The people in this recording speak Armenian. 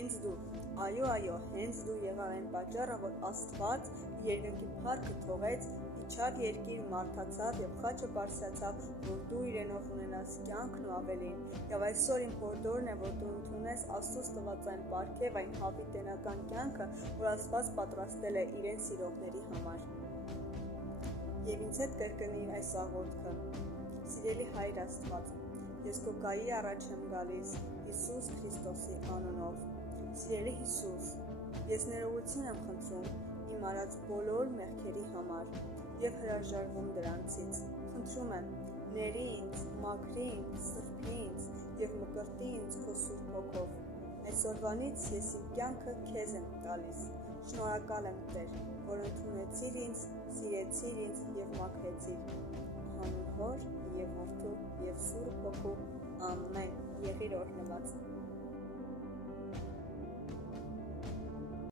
հենց դու, այո, հենց դու եղար այն պատճառը, որ Աստված երկնքի փառքը թողեց, իջավ երկիր, մարդացավ եւ խաչը բարձրացավ, որ դու իրենով ունենաս կյանքն ու ավելին։ Եվ այսօր իմ հորդորն է, որ դու ընդունես Աստծոս տված այն պարգև, այն հավիտենական կյանքը, որ Աստված պատրաստել է իրեն սիրողների համար։ Եվ ինձ հետ կրկնիր այս աղոթքը. Սիրելի Հայր Աստված, ես քո գայի առաջ եմ գալիս Հիսուս Քրիստոսի անունով։ Սիրելի Հիսուս, ես ներողություն եմ խնդրում իմ արած բոլոր մեղքերի համար եւ հրաժարվում դրանցից։ Խնդրում եմ, ների ինձ, մաքրի ինձ, սրբի ինձ եւ մկրտի ինձ քո Սուրբ Հոգով։ Այսօրվանից ես իմ կյանքը քեզ եմ տալիս։ Շնորհակալ եմ, Տեր, որ ընդունեցիր ինձ, սիրեցիր ինձ եւ մաքրեցիր։ Անուն Հոր եւ Որդու եւ Սուրբ Հոգու։ Ամեն։ Եղիր օրհնված։